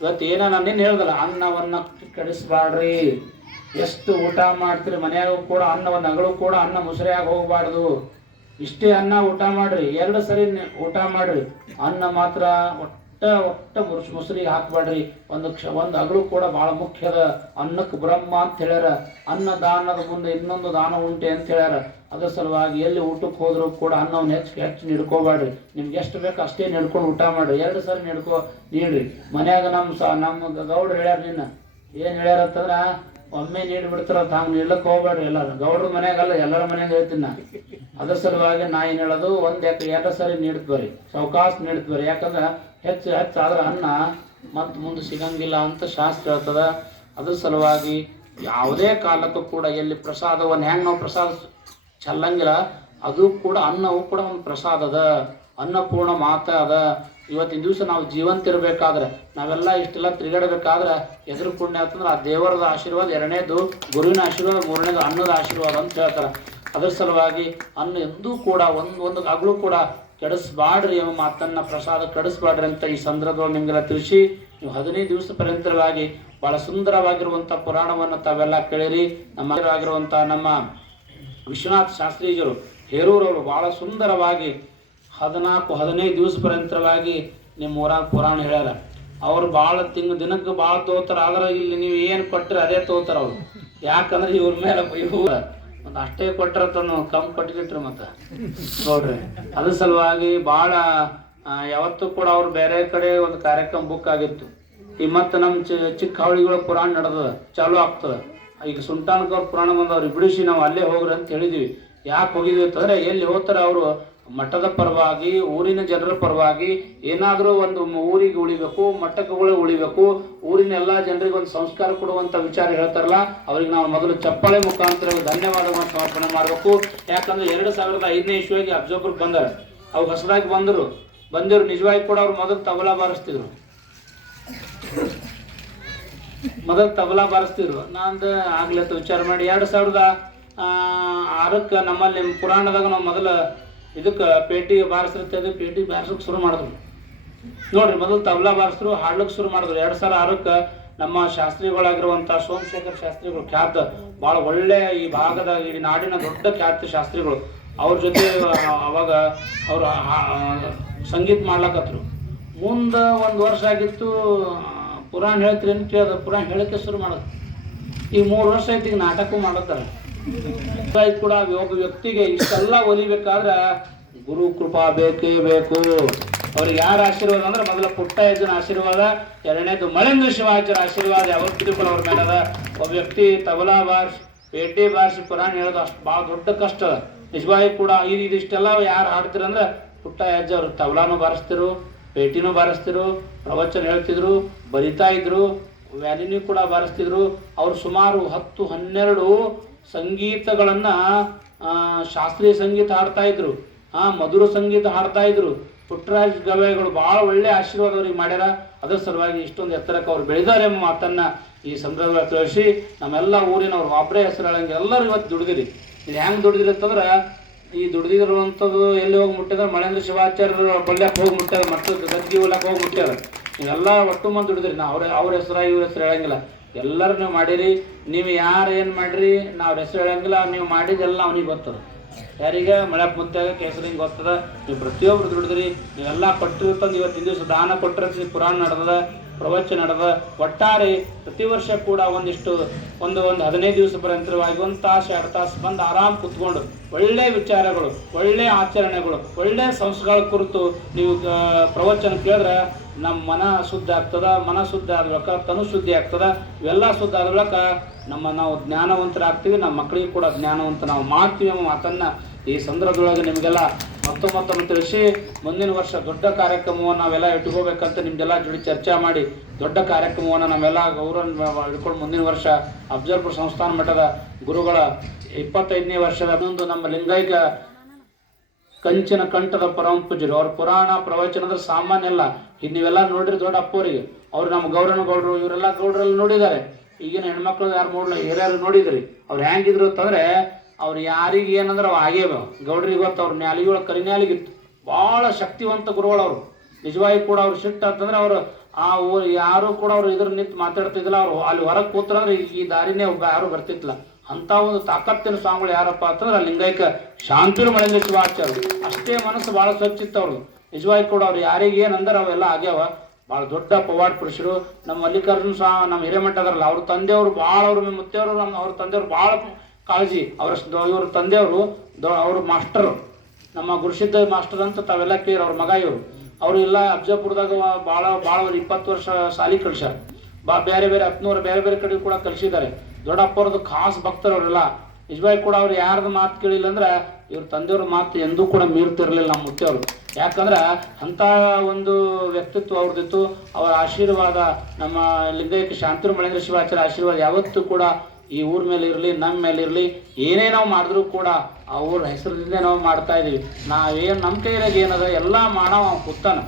ಇವತ್ತು ಏನ ನಾನು ಏನು ಹೇಳ್ದಲ್ಲ, ಅನ್ನವನ್ನ ಕೆಡಿಸ್ಬಾಡ್ರಿ. ಎಷ್ಟು ಊಟ ಮಾಡ್ತೀರಿ ಮನೆಯಾಗೂ ಕೂಡ, ಅನ್ನವನ್ನು ಅಗಳು ಕೂಡ ಅನ್ನ ಮುಸರಿಯಾಗಿ ಹೋಗಬಾರ್ದು. ಇಷ್ಟೇ ಅನ್ನ ಊಟ ಮಾಡ್ರಿ, ಎರಡು ಸರಿ ಊಟ ಮಾಡ್ರಿ. ಅನ್ನ ಮಾತ್ರ ಒಟ್ಟ ಒಟ್ಟ ಮುರ್ಸ್ ಮುಸ್ರಿಗೆ ಹಾಕ್ಬೇಡ್ರಿ. ಒಂದು ಕ್ಷ, ಒಂದು ಅಗಳು ಕೂಡ ಬಹಳ ಮುಖ್ಯದ ಅನ್ನಕ್ಕೆ ಬ್ರಹ್ಮ ಅಂತ ಹೇಳ್ಯಾರ. ಅನ್ನ ದಾನದ ಮುಂದೆ ಇನ್ನೊಂದು ದಾನ ಉಂಟೆ ಅಂತ ಹೇಳ್ಯಾರ. ಅದರ ಸಲುವಾಗಿ ಎಲ್ಲಿ ಊಟಕ್ಕೆ ಹೋದರೂ ಕೂಡ ಅನ್ನವನ್ನು ಹೆಚ್ಚು ಹೆಚ್ಚು ನಿಡ್ಕೋಬೇಡ್ರಿ. ನಿಮ್ಗೆ ಎಷ್ಟು ಬೇಕು ಅಷ್ಟೇ ನೆಡ್ಕೊಂಡು ಊಟ ಮಾಡ್ರಿ. ಎರಡು ಸರಿ ನೆಡ್ಕೋ, ನೀಡ್ರಿ. ಮನ್ಯಾಗ ನಮ್ಮ ಸ, ನಮ್ಮ ಗೌಡ್ರು ಹೇಳ್ಯಾರ ನಿನ್ನ. ಏನು ಹೇಳ್ಯಾರ ಅಂತಂದ್ರ ಒಮ್ಮೆ ನೀಡಿ ಬಿಡ್ತಾರ ಹಂಗೆ ನೀಡ್ಲಕ್ಕೆ ಹೋಗ್ಬೇಡ್ರಿ ಎಲ್ಲಾರು ಗೌಡ್ರ ಮನೆಯಾಗಲ್ಲ ಎಲ್ಲರ ಮನ್ಯಾಗ ಹೇಳ್ತೀನಿ ನಾ ಅದ್ರ ಸಲುವಾಗಿ ನಾ ಏನು ಹೇಳೋದು, ಒಂದು ಎಕರೆ ಎರಡು ಸರಿ ನೀಡ್ತ ಬರ್ರಿ ಸಾವಕಾಶ ನೀಡ್ತ ಬರ್ರಿ ಯಾಕಂದ್ರೆ ಹೆಚ್ಚು ಹೆಚ್ಚು ಆದ್ರೆ ಅನ್ನ ಮತ್ತೆ ಮುಂದೆ ಸಿಗಂಗಿಲ್ಲ ಅಂತ ಶಾಸ್ತ್ರ ಹೇಳ್ತದ. ಅದ್ರ ಸಲುವಾಗಿ ಯಾವುದೇ ಕಾಲಕ್ಕೂ ಕೂಡ ಎಲ್ಲಿ ಪ್ರಸಾದವನ್ನು ಹೆಂಗೆ ನಾವು ಪ್ರಸಾದ ಚೆಲ್ಲಂಗಿಲ್ಲ, ಅದು ಕೂಡ ಅನ್ನವು ಕೂಡ ಒಂದು ಪ್ರಸಾದ ಅದ. ಅನ್ನಪೂರ್ಣ ಮಾತ ಅದ. ಇವತ್ತಿನ ದಿವಸ ನಾವು ಜೀವಂತ ಇರಬೇಕಾದ್ರೆ ನಾವೆಲ್ಲ ಇಷ್ಟೆಲ್ಲ ತಿರುಗಾಡಬೇಕಾದ್ರೆ ಎದುರು ಪುಣ್ಯ ಅಂತಂದ್ರೆ ಆ ದೇವರದ ಆಶೀರ್ವಾದ ಎರಡನೇದು ಗುರುವಿನ ಆಶೀರ್ವಾದ, ಮೂರನೇದು ಅನ್ನದ ಆಶೀರ್ವಾದ ಅಂತ ಹೇಳ್ತಾರೆ. ಅದರ ಸಲುವಾಗಿ ಅನ್ನ ಎಂದೂ ಕೂಡ ಒಂದು ಒಂದು ಅಗಳು ಕೂಡ ಕೆಡಿಸ್ಬಾಡ್ರಿ ಎಂಬ ಮಾತನ್ನ, ಪ್ರಸಾದ ಕೆಡಿಸ್ಬಾಡ್ರಿ ಅಂತ ಈ ಸಂದರ್ಭದಲ್ಲಿ ನಿಮಗೆಲ್ಲ ತಿಳಿಸಿ, ನೀವು ಹದಿನೈದು ದಿವಸ ಪರ್ಯಂತರವಾಗಿ ಬಹಳ ಸುಂದರವಾಗಿರುವಂಥ ಪುರಾಣವನ್ನು ತಾವೆಲ್ಲ ಕೇಳಿರಿ. ನಮ್ಮ ಆಗಿರುವಂಥ ನಮ್ಮ ವಿಶ್ವನಾಥ್ ಶಾಸ್ತ್ರೀಜರು ಹೇರೂರವರು ಬಹಳ ಸುಂದರವಾಗಿ ಹದಿನಾಲ್ಕು, ಹದಿನೈದು ದಿವಸ ಪರ್ಯಂತರವಾಗಿ ನಿಮ್ಮ ಊರಾಗ ಪುರಾಣ ಹೇಳ್ಯಾರ. ಅವ್ರು ಭಾಳ ತಿಂಗ್ ದಿನಕ್ಕೆ ಭಾಳ ತೋತಾರ, ಆದ್ರೆ ಇಲ್ಲಿ ನೀವು ಏನು ಕೊಟ್ಟರೆ ಅದೇ ತೋತಾರ ಅವ್ರು. ಯಾಕಂದ್ರೆ ಇವ್ರ ಮೇಲೆ ಇವ್ರ ಮತ್ತು ಅಷ್ಟೇ ಕೊಟ್ಟರ ಕಮ್ಮಿ ಕೊಟ್ಬಿಟ್ರಿ ಮತ್ತೆ. ನೋಡ್ರಿ, ಅದ್ರ ಸಲುವಾಗಿ ಭಾಳ ಯಾವತ್ತೂ ಕೂಡ ಅವ್ರು ಬೇರೆ ಕಡೆ ಒಂದು ಕಾರ್ಯಕ್ರಮ ಬುಕ್ ಆಗಿತ್ತು. ಈ ಮತ್ತು ನಮ್ಮ ಚಿ, ಚಿಕ್ಕ ಹಾವಳಿಗಳ ಪುರಾಣ ನಡೆದ ಚಾಲು ಆಗ್ತದ. ಈಗ ಸುಲ್ತಾನ್ಕವ್ರ ಪುರಾಣ ಬಂದವ್ರು ಬಿಡಿಸಿ ನಾವು ಅಲ್ಲೇ ಹೋಗ್ರಿ ಅಂತ ಹೇಳಿದ್ವಿ. ಯಾಕೆ ಹೋಗಿದ್ವಿ ಅಂತಂದ್ರೆ ಎಲ್ಲಿ ಹೋಗ್ತಾರೆ ಅವರು? ಮಠದ ಪರವಾಗಿ, ಊರಿನ ಜನರ ಪರವಾಗಿ ಏನಾದರೂ ಒಂದು ಊರಿಗೆ ಉಳಿಬೇಕು ಮಠಕ್ಕೆ ಉಳಿಬೇಕು, ಊರಿನ ಎಲ್ಲ ಜನರಿಗೆ ಒಂದು ಸಂಸ್ಕಾರ ಕೊಡುವಂತ ವಿಚಾರ ಹೇಳ್ತಾರಲ್ಲ, ಅವ್ರಿಗೆ ನಾವು ಮೊದಲು ಚಪ್ಪಾಳೆ ಮುಖಾಂತರ ಧನ್ಯವಾದಗಳನ್ನು ಸಮರ್ಪಣೆ ಮಾಡಬೇಕು. ಯಾಕಂದ್ರೆ ಎರಡು ಸಾವಿರದ ಐದನೇ ಇಸ್ವಿಯಾಗಿ ಅಬ್ಸರ್ಬರ್ ಬಂದಾರೆ. ಅವು ಹೊಸದಾಗಿ ಬಂದರು. ಬಂದಿರು, ನಿಜವಾಗಿ ಕೂಡ ಅವ್ರು ಮೊದಲು ತಬಲಾ ಬಾರಿಸ್ತಿದ್ರು. ಮೊದಲು ತಬಲಾ ಬಾರಿಸ್ತಿದ್ರು. ನಾನು ಆಗ್ಲಿ ಅಂತ ವಿಚಾರ ಮಾಡಿ, ಎರಡು ಸಾವಿರದ ಆರಕ್ಕೆ ನಮ್ಮಲ್ಲಿ ಪುರಾಣದಾಗ ನಾವು ಮೊದಲ ಇದಕ್ಕೆ ಪೇಟಿ ಬಾರಿಸಿರ್ತೇವೆ ಪೇಟಿ ಬಾರಿಸೋಕೆ ಶುರು ಮಾಡಿದ್ರು. ನೋಡ್ರಿ, ಮೊದಲು ತಬಲಾ ಬಾರಿಸಿದ್ರು ಹಾಡ್ಲಿಕ್ಕೆ ಶುರು ಮಾಡಿದ್ರು. ಎರಡು ಸಾವಿರ ಆರಕ್ಕೆ ನಮ್ಮ ಶಾಸ್ತ್ರಿಗಳಾಗಿರುವಂಥ ಸೋಮಶೇಖರ್ ಶಾಸ್ತ್ರಿಗಳು ಖ್ಯಾತ, ಭಾಳ ಒಳ್ಳೆ ಈ ಭಾಗದ ಈ ನಾಡಿನ ದೊಡ್ಡ ಖ್ಯಾತ ಶಾಸ್ತ್ರಿಗಳು. ಅವ್ರ ಜೊತೆ ಅವಾಗ ಅವರು ಸಂಗೀತ ಮಾಡ್ಲಕತ್ರು. ಮುಂದೆ ಒಂದು ವರ್ಷ ಆಗಿತ್ತು ಪುರಾಣ ಹೇಳ್ತೀರಿ ಅಂತ ಕೇಳಿದ, ಪುರಾಣ ಹೇಳಕ್ಕೆ ಶುರು ಮಾಡೋದು ಈ ಮೂರು ವರ್ಷ ಆಯ್ತು ಈಗ ನಾಟಕ ಮಾಡತ್ತಾರ ಕೂಡ ಒಬ್ಬ ವ್ಯಕ್ತಿಗೆ ಇಷ್ಟೆಲ್ಲ ಒಲಿಬೇಕಾದ್ರೆ ಗುರು ಕೃಪಾ ಬೇಕೇ ಬೇಕು. ಅವ್ರಿಗೆ ಯಾರ ಆಶೀರ್ವಾದ ಅಂದ್ರೆ ಮೊದಲ ಪುಟ್ಟಯ್ಯನ ಆಶೀರ್ವಾದ, ಎರಡನೇದು ಮಳೆಂದ್ರ ಶಿವಾಚಾರ್ಯ ಆಶೀರ್ವಾದ ಯಾವತ್ತಿಗೂ ಕೂಡ ಅವ್ರ ಮೇಲೆ ಅದ ಒಬ್ಬ ವ್ಯಕ್ತಿ ತಬಲಾ ಬಾರ್ಷ್, ಪೇಟೆ ಬಾರ್ಸಿ ಪುರಾಣ ಹೇಳೋದು ಅಷ್ಟು ಭಾಳ ದೊಡ್ಡ ಕಷ್ಟ. ನಿಜವಾಗಿ ಕೂಡ ಇದು ಇದಿಷ್ಟೆಲ್ಲ ಯಾರು ಹಾಡ್ತಿರಂದ್ರೆ ಪುಟ್ಟ ಅವರು ಅವ್ರು ತಬಲಾನು ಬಾರಿಸ್ತಿರು ಪೇಟಿನೂ ಬಾರಿಸ್ತಿರು ಪ್ರವಚನ ಹೇಳ್ತಿದ್ರು, ಬರಿತಾ ಇದ್ರು, ವ್ಯಾಲಿನೂ ಕೂಡ ಬಾರಿಸ್ತಿದ್ರು. ಅವ್ರು ಸುಮಾರು ಹತ್ತು ಹನ್ನೆರಡು ಸಂಗೀತಗಳನ್ನ ಶಾಸ್ತ್ರೀಯ ಸಂಗೀತ ಹಾಡ್ತಾ ಇದ್ರು. ಆ, ಮಧುರ ಸಂಗೀತ ಹಾಡ್ತಾ ಇದ್ರು. ಪುಟ್ಟರಾಜ್ ಗವಾಯಿಗಳು ಭಾಳ ಒಳ್ಳೆ ಆಶೀರ್ವಾದ ಅವ್ರಿಗೆ ಮಾಡ್ಯಾರ. ಅದರ ಸಲುವಾಗಿ ಇಷ್ಟೊಂದು ಎತ್ತರಕ್ಕೆ ಅವ್ರು ಬೆಳೆದಾರೆ ಎಂಬ ಮಾತನ್ನ ಈ ಸಂದರ್ಭದಲ್ಲಿ ತಿಳಿಸಿ ನಮ್ಮೆಲ್ಲ ಊರಿನವ್ರು ಒಬ್ಬರೇ ಹೆಸರು ಹೇಳಂಗೆ ಎಲ್ಲರೂ ಇವತ್ತು ದುಡಿದಿರಿ. ಇದು ಹೆಂಗೆ ದುಡಿದಿರಿ ಅಂತಂದ್ರೆ, ಈ ದುಡಿದಿರುವಂಥದ್ದು ಎಲ್ಲಿ ಹೋಗಿ ಮುಟ್ಟಿದ್ರೆ ಮಳೇಂದ್ರ ಶಿವಾಚಾರ್ಯರು ಬಲ್ಯಕ್ಕೆ ಹೋಗಿ ಮುಟ್ಟ್ಯಾರ ಮತ್ತು ಗದ್ದಿ ಹೊಲಕ್ಕೆ ಹೋಗಿ ಮುಟ್ಟ್ಯಾರ ಇವೆಲ್ಲ ಒಟ್ಟು ಮಂದಿ ದುಡಿದ್ರಿ. ನಾ ಅವ್ರ ಅವ್ರ ಹೆಸರ, ಇವ್ರ ಹೆಸರು ಹೇಳಂಗಿಲ್ಲ. ಎಲ್ಲರೂ ನೀವು ಮಾಡಿರಿ. ನೀವು ಯಾರು ಏನು ಮಾಡಿರಿ? ನಾವು ಹೆಸರು ಹೇಳಂಗಿಲ್ಲ, ನೀವು ಮಾಡಿದ್ದೆಲ್ಲ ಅವ್ನಿಗೆ ಗೊತ್ತದ. ಯಾರೀಗ ಮಳೆ ಮುತ್ತಾಗ ಕೇಸರಿಂಗ್ ಗೊತ್ತದ? ನೀವು ಪ್ರತಿಯೊಬ್ರು ದುಡಿದ್ರಿ, ನೀವೆಲ್ಲ ಕೊಟ್ಟಿರ್ತಂದು ಇವತ್ತಿನ ದಿವಸ ದಾನ ಕೊಟ್ಟಿರ್ತೀವಿ ಪುರಾಣ ನಡೆದ ಪ್ರವಚನ ನಡೆದ ಒಟ್ಟಾರೆ ಪ್ರತಿ ವರ್ಷ ಕೂಡ ಒಂದಿಷ್ಟು ಒಂದು ಒಂದು ಹದಿನೈದು ದಿವಸ ಪರ್ಯಂತರವಾಗಿ ಒಂದು ತಾಸು, ಎರಡು ತಾಸು ಬಂದು ಆರಾಮ್ ಕುತ್ಕೊಂಡು ಒಳ್ಳೆ ವಿಚಾರಗಳು, ಒಳ್ಳೆ ಆಚರಣೆಗಳು, ಒಳ್ಳೆ ಸಂಸ್ಕಾರ ಕುರಿತು ನೀವು ಪ್ರವಚನ ಕೇಳಿದ್ರೆ ನಮ್ಮ ಮನ ಶುದ್ಧ ಆಗ್ತದ, ಮನ ಶುದ್ಧ ಆದ ಬಳಿಕ ತನು ಶುದ್ಧಿ ಆಗ್ತದ, ಇವೆಲ್ಲ ಶುದ್ಧ ಆದ ಬಳಿಕ ನಮ್ಮ ನಾವು ಜ್ಞಾನವಂತರಾಗ್ತೀವಿ, ನಮ್ಮ ಮಕ್ಕಳಿಗೆ ಕೂಡ ಜ್ಞಾನವಂತ ನಾವು ಮಾಡ್ತೀವಿ ಎಂಬ ಮಾತನ್ನ ಈ ಸಂದರ್ಭದೊಳಗೆ ನಿಮಗೆಲ್ಲ ಮತ್ತೊಮ್ಮೆ ಮತ್ತೊಮ್ಮೆ ತಿಳಿಸಿ, ಮುಂದಿನ ವರ್ಷ ದೊಡ್ಡ ಕಾರ್ಯಕ್ರಮವನ್ನು ನಾವೆಲ್ಲ ಇಟ್ಕೋಬೇಕಂತ ನಿಮ್ದೆಲ್ಲ ಜೋಡಿ ಚರ್ಚೆ ಮಾಡಿ, ದೊಡ್ಡ ಕಾರ್ಯಕ್ರಮವನ್ನು ನಾವೆಲ್ಲ ಗೌರವ ಇಟ್ಕೊಂಡು ಮುಂದಿನ ವರ್ಷ ಅಫ್ಜಲ್ಪುರ ಸಂಸ್ಥಾನ ಮಠದ ಗುರುಗಳ ಇಪ್ಪತ್ತೈದನೇ ವರ್ಷದ ಒಂದು ನಮ್ಮ ಲಿಂಗೈಕ ಕಂಚಿನ ಕಂಠದ ಪರಮ ಪೂಜರು ಅವ್ರ ಪುರಾಣ ಪ್ರವಚನ ಅಂದ್ರೆ ಸಾಮಾನ್ಯ ಅಲ್ಲ. ಇನ್ ನೀವೆಲ್ಲ ನೋಡ್ರಿ ದೊಡ್ಡ ಅಪ್ಪವರಿಗೆ ಅವ್ರು ನಮ್ಮ ಗೌರವ ಗೌಡ್ರು, ಇವರೆಲ್ಲ ಗೌಡರಲ್ಲಿ ನೋಡಿದ್ದಾರೆ. ಈಗಿನ ಹೆಣ್ಮಕ್ಳು ಯಾರು ನೋಡ್ಲ ಹಿರಿಯರು ನೋಡಿದ್ರಿ. ಅವ್ರು ಹೆಂಗಿದ್ರು ಅಂತಂದ್ರೆ ಅವ್ರು ಯಾರಿಗೆ ಏನಂದ್ರೆ ಅವು ಆಗ್ಯಾವ ಗೌಡ್ರಿಗೆ ಗೊತ್ತು, ಅವ್ರ ನ್ಯಾಲಿಗಳ ಕರಿನ್ಯಾಲಿಗಿತ್ತು. ಭಾಳ ಶಕ್ತಿವಂತ ಗುರುಗಳು ಅವರು. ನಿಜವಾಗಿ ಕೂಡ ಅವ್ರು ಸಿಟ್ಟು ಅಂತಂದ್ರೆ ಅವರು ಆ ಊರು ಯಾರು ಕೂಡ ಅವ್ರು ಇದ್ರ ನಿಂತು ಮಾತಾಡ್ತಿದ್ದಿಲ್ಲ. ಅವರು ಅಲ್ಲಿ ಹೊರಗೆ ಕೂತ್ರಂದ್ರೆ ಈ- ದಾರಿನೇ ಒಬ್ಬ ಯಾರು ಬರ್ತಿತ್ತಲ್ಲ ಅಂತ ಒಂದು ತಾಕತ್ತಿನ ಸ್ವಾಮಿಗಳು ಯಾರಪ್ಪ ಅಂತಂದ್ರೆ ಲಿಂಗೈಕ ಶಾಂತಿರು ಮಳೆಂದ್ರ ಶಿವಾಚಾರ್ಯ ಅಷ್ಟೇ ಮನಸ್ಸು ಭಾಳ ಸ್ವಚ್ಛ ಇತ್ತು ಅವ್ರದ್ದು. ನಿಜವಾಗಿ ಕೂಡ ಅವ್ರು ಯಾರಿಗೆ ಏನಂದ್ರೆ ಅವೆಲ್ಲ ಆಗ್ಯಾವ. ಭಾಳ ದೊಡ್ಡ ಪವಾಡ್ ಪುರುಷರು. ನಮ್ಮ ಮಲ್ಲಿಕಾರ್ಜುನ ಸ್ವಾಮಿ ನಮ್ಮ ಹಿರೇಮಠ ಅದರಲ್ಲ ಅವ್ರ ತಂದೆಯವರು ಭಾಳ ಅವ್ರ ಮುತ್ತೆಯವರು, ನಮ್ಮ ಅವ್ರ ತಂದೆಯವರು ಭಾಳ ಕಾಳಜಿ. ಅವ್ರ ಇವ್ರ ತಂದೆಯವರು ಅವ್ರ ಮಾಸ್ಟರ್. ನಮ್ಮ ಗುರುಸಿದ್ಧ ಮಾಸ್ಟರ್ ಅಂತ ತಾವೆಲ್ಲ ಕೇಳಿ, ಅವ್ರ ಮಗ ಇವರು. ಅವರು ಎಲ್ಲ ಅಬ್ಜಾಪುರದಾಗ ಭಾಳ ಭಾಳ ಒಂದು ಇಪ್ಪತ್ತು ವರ್ಷ ಸಾಲಿ ಕಳ್ಸ್ಯಾರ. ಬಾ ಬೇರೆ ಬೇರೆ ಹತ್ನೂರು ಬೇರೆ ಬೇರೆ ಕಡೆ ಕೂಡ ಕಲಿಸಿದ್ದಾರೆ ದೊಡ್ಡಪ್ಪವ್ರದ್ದು ಖಾಸ್ ಭಕ್ತರು ಅವರೆಲ್ಲ ನಿಜವಾಗಿ ಕೂಡ ಅವ್ರು ಯಾರ್ದು ಮಾತು ಕೇಳಿಲ್ಲ ಅಂದ್ರೆ ಇವ್ರ ತಂದೆಯವ್ರ ಮಾತು ಎಂದೂ ಕೂಡ ಮೀರ್ತಿರ್ಲಿಲ್ಲ ನಮ್ಮ ಮುತ್ತೆಯವರು ಯಾಕಂದ್ರೆ ಅಂಥ ಒಂದು ವ್ಯಕ್ತಿತ್ವ ಅವ್ರದ್ದಿತ್ತು. ಅವರ ಆಶೀರ್ವಾದ ನಮ್ಮ ಲಿಂಗೈಕ್ಯ ಶಾಂತಿರು ಮಳೇಂದ್ರ ಶಿವಾಚಾರ್ಯ ಆಶೀರ್ವಾದ ಯಾವತ್ತೂ ಕೂಡ ಈ ಊರ ಮೇಲೆ ಇರಲಿ ನಮ್ಮ ಮೇಲೆ ಇರಲಿ, ಏನೇ ನಾವು ಮಾಡಿದ್ರೂ ಕೂಡ ಆ ಊರ ಹೆಸರಿನಿಂದ ನಾವು ಮಾಡ್ತಾ ಇದೀವಿ. ನಾವೇನು ನಮ್ಮ ಕೈಯಾಗ ಏನದ, ಎಲ್ಲ ಮಾಡವ ಅವ್ನು ಕೂತಾನ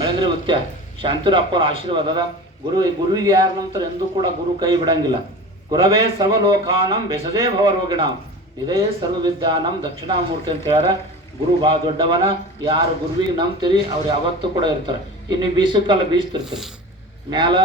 ಮಳೆಂದ್ರೆ ಮುತ್ಯ ಶಾಂತಿರಪ್ಪರ ಆಶೀರ್ವಾದ ಅದ. ಗುರು ಗುರುವಿಗೆ ಯಾರ ನಂತರ ಎಂದೂ ಕೂಡ ಗುರು ಕೈ ಬಿಡಂಗಿಲ್ಲ. ಗುರವೇ ಸರ್ವಲೋಕಾನಂ ಬೆಸದೇ ಭವರೋಗಿಣಂ. ಇದೇ ಸರ್ವವಿದ್ಯಾನಂ ದಕ್ಷಿಣಾಮೂರ್ತಿ ಅಂತ ಹೇಳ ಗುರು ಭಾಳ ದೊಡ್ಡವನ, ಯಾರು ಗುರುವಿಗೆ ನಂಬ್ತೀರಿ, ಅವ್ರು ಯಾವತ್ತೂ ಕೂಡ ಇರ್ತಾರೆ. ಇನ್ನು ಬೀಸಕ್ಕಲ್ಲ ಬೀಸ್ತಿರ್ತಾರೆ. ಮ್ಯಾಲ